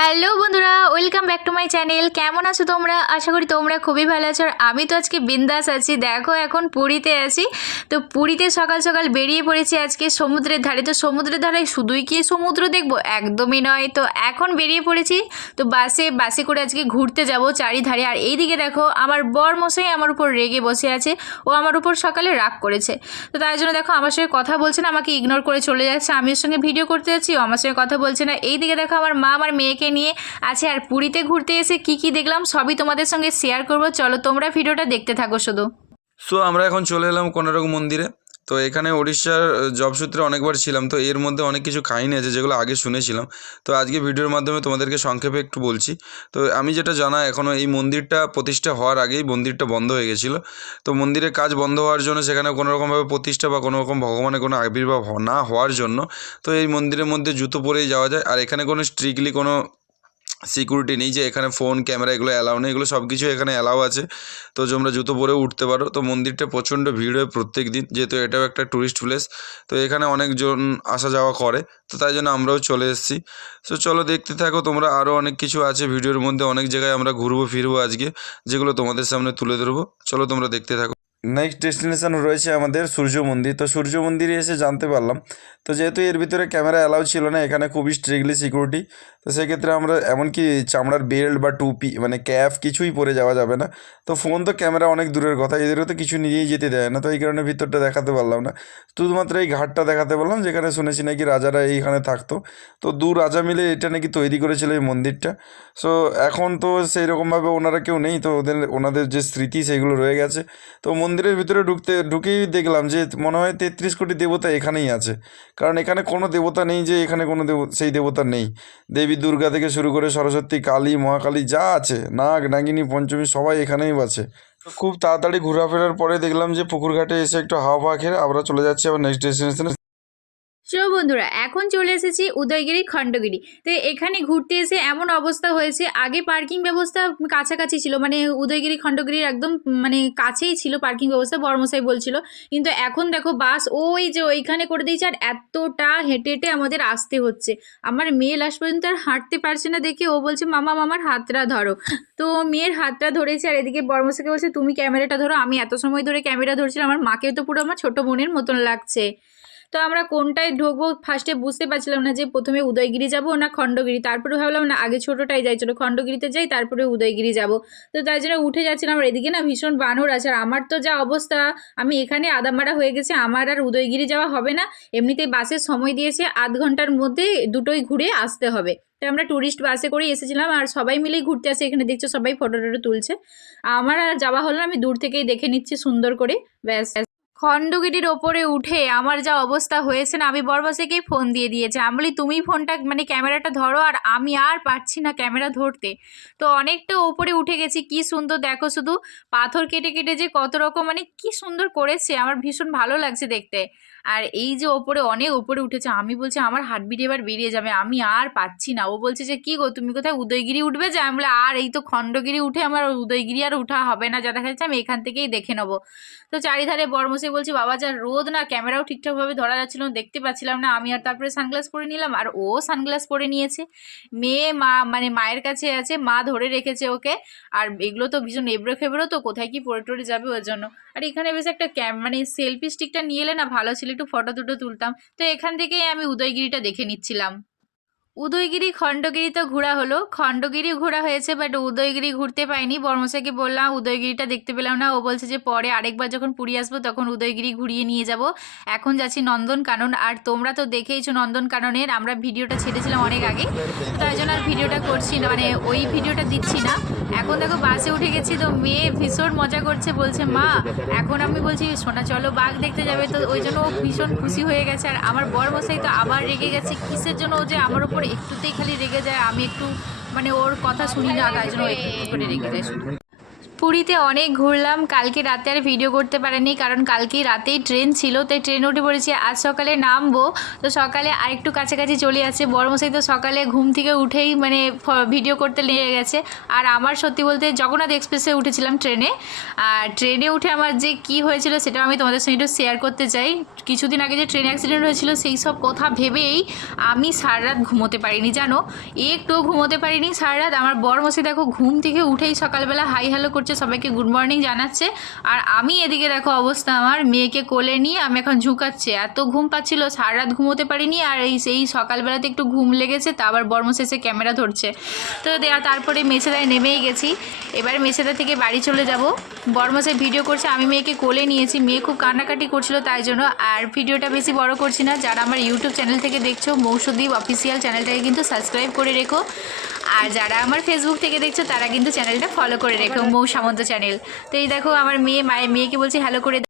Hello বন্ধুরা, welcome back to my channel. কেমন আছো তোমরা? আশা করি তোমরা খুবই ভালো আছো। আর আমি তো আজকে বিন্দাস আছি। দেখো এখন পুরীতে আছি। তো পুরীতে সকাল সকাল বেরিয়ে পড়েছি আজকে সমুদ্রের ধারে। তো সমুদ্রের ধারে শুধুই কি সমুদ্র দেখবো? একদমই নয়। তো এখন বেরিয়ে পড়েছি। তো বাসে করে আজকে ঘুরতে যাব চারিধারে। আর এইদিকে দেখো আমার বর মশাই আমার উপর রেগে বসে আছে। ও আমার উপর সকালে রাগ করেছে। তো তাই জন্য দেখো আমার সঙ্গে কথা বলছে না, আমাকে ইগনোর করে চলে যাচ্ছে। আমি ওর সঙ্গে ভিডিও করতে যাচ্ছি, ও আমার সঙ্গে কথা বলছে না। এইদিকে দেখো আমার মা আমার মেয়েকে নিয়ে আছে। আর পুরীতে ঘুরতে এসে কি কি দেখলাম সবই তোমাদের সঙ্গে শেয়ার করব। চলো তোমরা ভিডিওটা দেখতে থাকো শুধু। আমরা এখন চলে এলাম কোনারক মন্দিরে। তো এখানে ওড়িশার জব সূত্রে অনেকবার ছিলাম, তো এর মধ্যে অনেক কিছু কাহিনী আছে যেগুলো আগে শুনেছিলাম। তো আজকে ভিডিওর মাধ্যমে তোমাদেরকে সংক্ষেপে একটু বলছি। তো আমি যেটা জানা, এখনও এই মন্দিরটা প্রতিষ্ঠা হওয়ার আগেই মন্দিরটা বন্ধ হয়ে গেছিলো। তো মন্দিরের কাজ বন্ধ হওয়ার জন্য, সেখানে কোনোরকমভাবে প্রতিষ্ঠা বা কোনো রকম ভগবানের কোনো আবির্ভাব না হওয়ার জন্য, তো এই মন্দিরের মধ্যে জুতো পরেই যাওয়া যায়। আর এখানে কোনো স্ট্রিক্টলি কোনো সিকিউরিটি নেই যে এখানে ফোন ক্যামেরা এগুলো অ্যালাউ নেই, এগুলো সব কিছু এখানে অ্যালাউ আছে। তো তোমরা জুতো পরেও উঠতে পারো। তো মন্দিরটা প্রচণ্ড ভিড় হয় প্রত্যেক দিন, যেহেতু এটাও একটা ট্যুরিস্ট প্লেস। তো এখানে অনেকজন আসা যাওয়া করে, তো তাই জন্য আমরাও চলে এসেছি। সো চলো দেখতে থাকো তোমরা। আরও অনেক কিছু আছে ভিডিওর মধ্যে, অনেক জায়গায় আমরা ঘুরবো ফিরবো আজকে, যেগুলো তোমাদের সামনে তুলে ধরবো। চলো তোমরা দেখতে থাকো। নেক্সট ডেস্টিনেশন রয়েছে আমাদের সূর্য মন্দির। তো সূর্য মন্দিরে এসে জানতে পারলাম, তো যেহেতু এর ভিতরে ক্যামেরা অ্যালাউ ছিল না, এখানে খুবই স্ট্রিক্টলি সিকিউরিটি। তো সেক্ষেত্রে আমরা এমনকি চামড়ার বেল্ট বা টুপি মানে ক্যাপ কিছুই পরে যাওয়া যাবে না। তো ফোন তো ক্যামেরা অনেক দূরের কথা, এদেরও তো কিছু নিয়েই যেতে দেয় না। তো এই কারণে ভিতরটা দেখাতে পারলাম না, শুধুমাত্র এই ঘাটটা দেখাতে পারলাম যেখানে শুনেছি নাকি রাজারা এইখানে থাকতো। তো দু রাজা মিলে এটা নাকি তৈরি করেছিল এই মন্দিরটা। সো এখন তো সেই রকমভাবে ওনারা কেউ নেই, তো ওনাদের যে স্মৃতি সেগুলো রয়ে গেছে। তো মন্দিরের ভিতরে ঢুকেই দেখলাম যে মনে হয় 33 কোটি দেবতা এখানেই আছে। কারণ এখানে কোনো দেবতা নেই যে এখানে কোনো সেই দেবতা নেই। দেবী দুর্গা থেকে শুরু করে সরস্বতী, কালী, মহাকালী যা আছে, নাগ নাগিনী পঞ্চমী সবাই এখানেই আছে। তো খুব তাড়াতাড়ি ঘোরাফেরার পরে দেখলাম যে পুকুর ঘাটে এসে একটু হাওয়া ফাওয়া খেয়ে আমরা চলে যাচ্ছি আবার নেক্সট ডেস্টিনেশনে। চলো বন্ধুরা, এখন চলে এসেছি উদয়গিরি খণ্ডগিরি। তো এখানে ঘুরতে এসে এমন অবস্থা হয়েছে, আগে পার্কিং ব্যবস্থা কাছাকাছি ছিল, মানে উদয়গিরি খণ্ডগিরির একদম মানে কাছেই ছিল পার্কিং ব্যবস্থা, বড়মশাই বলছিল। কিন্তু এখন দেখো বাস ওই যে ওইখানে করে দিয়েছে, আর এতটা হেঁটে হেঁটে আমাদের আসতে হচ্ছে। আমার মেয়ে লাস্ট পর্যন্ত আর হাঁটতে পারছে না দেখে ও বলছে মামা মামার হাতটা ধরো। তো মেয়ের হাতটা ধরেছে, আর এদিকে বড়মশাইকে বলছে তুমি ক্যামেরাটা ধরো। আমি এত সময় ধরে ক্যামেরা ধরছিলাম, আমার মাকে তো পুরো আমার ছোট বোনের মতন লাগছে। তো আমরা কোনটায় ঢুকবো ফার্স্টে বুঝতে পারছিলাম না, যে প্রথমে উদয়গিরি যাব না খণ্ডগিরি। তারপরে ভাবলাম না, আগে ছোটোটাই যাই, চলো খণ্ডগিরিতে যাই, তারপরে উদয়গিরি যাব। তো তাই জন্য উঠে যাচ্ছিলাম। আর এদিকে না ভীষণ বানর আছে, আর আমার তো যা অবস্থা, আমি এখানে আদামারা হয়ে গেছে, আমার আর উদয়গিরি যাওয়া হবে না। এমনিতেই বাসের সময় দিয়েছে 8 ঘন্টার মধ্যে দুটোই ঘুরে আসতে হবে। তো আমরা ট্যুরিস্ট বাসে করেই এসেছিলাম, আর সবাই মিলেই ঘুরতে আসে। এখানে দেখছো সবাই ফটো টটো তুলছে। আমার আর যাওয়া হলো না, আমি দূর থেকেই দেখে নিচ্ছি সুন্দর করে, ব্যাস। খণ্ডগিরির ওপরে উঠে আমার যা অবস্থা হয়েছে না, আমি বরবসেকেই ফোন দিয়ে দিয়েছে। আমি বলি তুমি ফোনটা মানে ক্যামেরাটা ধরো, আর আমি আর পারছি না ক্যামেরা ধরতে। তো অনেকটা ওপরে উঠে গেছি। কি সুন্দর দেখো, শুধু পাথর কেটে কেটে যে কত রকম মানে কি সুন্দর করেছে, আমার ভীষণ ভালো লাগছে দেখতে। আর এই যে ওপরে অনেক ওপরে উঠেছে, আমি বলছি আমার হার্টবিট এবার বেরিয়ে যাবে, আমি আর পাচ্ছি না। ও বলছে যে কি গো তুমি কোথায় উদয়গিরি উঠবে? যে আমি বলে আর এই তো খণ্ডগিরি উঠে আমার উদয়গিরি আর উঠা হবে না, যা দেখা যাচ্ছে আমি এখান থেকেই দেখে নেবো। তো চারিধারে বরমশাই বলছি বাবা যা রোদ না, ক্যামেরাও ঠিকঠাকভাবে ধরা যাচ্ছিল না, দেখতে পাচ্ছিলাম না। আমি আর তারপরে সানগ্লাস পরে নিলাম, আর ও সানগ্লাস পরে নিয়েছে। মেয়ে মা মানে মায়ের কাছে আছে, মা ধরে রেখেছে ওকে। আর এগুলো তো ভীষণ এবড়ো খেবড়ো, তো কোথায় কি পড়ে টরে যাবে ওর জন্য। আর এখানে বেশ একটা মানে সেলফি স্টিকটা নিয়ে এলে না ভালো ছিল, একটু ফটো দুটো তুলতাম। তো এখান থেকেই আমি উদয়গিরিটা দেখে নিচ্ছিলাম। উদয়গিরি খণ্ডগিরি তো ঘোরা হলো, খণ্ডগিরি ঘোরা হয়েছে, বাট উদয়গিরি ঘুরতে পাইনি। বর্মশাইকে বললাম উদয়গিরিটা দেখতে পেলাম না, ও বলছে যে পরে আরেকবার যখন পুরী আসবো তখন উদয়গিরি ঘুরিয়ে নিয়ে যাব। এখন যাচ্ছি নন্দনকানন। আর তোমরা তো দেখেইছো নন্দনকাননের আমরা ভিডিওটা ছেড়েছিলাম অনেক আগে, তো তাই জন্য আর ভিডিওটা করছি না, মানে ওই ভিডিওটা দিচ্ছি না। এখন দেখো বাসে উঠে গেছি, তো মেয়ে ভীষণ মজা করছে, বলছে মা এখন আমি বলছি সোনা চলো বাঘ দেখতে যাবে। তো ওই জন্য ও ভীষণ খুশি হয়ে গেছে। আর আমার বরমশাই তো আবার রেগে গেছে, কিসের জন্য ও যে আমার ওপর একটুতেই খালি রেগে যায়, আমি একটু মানে ওর কথা শুনি না, তাই জন্য ও একটু করে রেগে যায় শুধু। পুরীতে অনেক ঘুরলাম, কালকে রাতে আর ভিডিও করতে পারিনি কারণ কালকে রাতেই ট্রেন ছিল, তাই ট্রেনে উঠে পড়েছি। আজ সকালে নামবো, তো সকালে আরেকটু কাছাকাছি চলে আসছে। বড়মশাই তো সকালে ঘুম থেকে উঠেই মানে ভিডিও করতে লেগে গেছে। আর আমার সত্যি বলতে জগন্নাথ এক্সপ্রেসে উঠেছিলাম ট্রেনে, আর ট্রেনে উঠে আমার যে কি হয়েছিল সেটা আমি তোমাদের সঙ্গে একটু শেয়ার করতে চাই। কিছুদিন আগে যে ট্রেন অ্যাক্সিডেন্ট হয়েছিল সেই সব কথা ভেবেই আমি সারা রাত ঘুমোতে পারিনি, জানো, একটুও ঘুমোতে পারিনি সারা রাত। আমার বড়মশাই দেখো ঘুম থেকে উঠেই সকালবেলা হাই হ্যালো করছে, সবাইকে গুড মর্নিং জানাচ্ছে, আর আমি এদিকে দেখো অবস্থা আমার, মেয়েকে কোলে নিয়ে আমি এখন ঝুঁকাচ্ছে। এত ঘুম পাচ্ছিল, সারা রাত ঘুমোতে পারিনি। আর সেই সকালবেলাতে একটু ঘুম লেগেছে, তা আবার বড়মশাই এসে ক্যামেরা ধরছে। তো তারপরে মেছেদায় নেমেই গেছি। এবার মেছেদা থেকে বাড়ি চলে যাব। বড়মশাই ভিডিও করছে, আমি মেয়েকে কোলে নিয়েছি, মেয়ে খুব কান্নাকাটি করছিল তাই জন্য। আর ভিডিওটা বেশি বড় করছি না, যারা আমার ইউটিউব চ্যানেল থেকে দেখছো মৌসুদীপ অফিসিয়াল চ্যানেলটাকে কিন্তু সাবস্ক্রাইব করে রেখো, আর যারা আমার ফেসবুক থেকে দেখছো তারা কিন্তু চ্যানেলটা ফলো করে রেখো, মৌ সামন্ত চ্যানেল। তো এই দেখো আমার মেয়েকে বলছি হ্যালো করে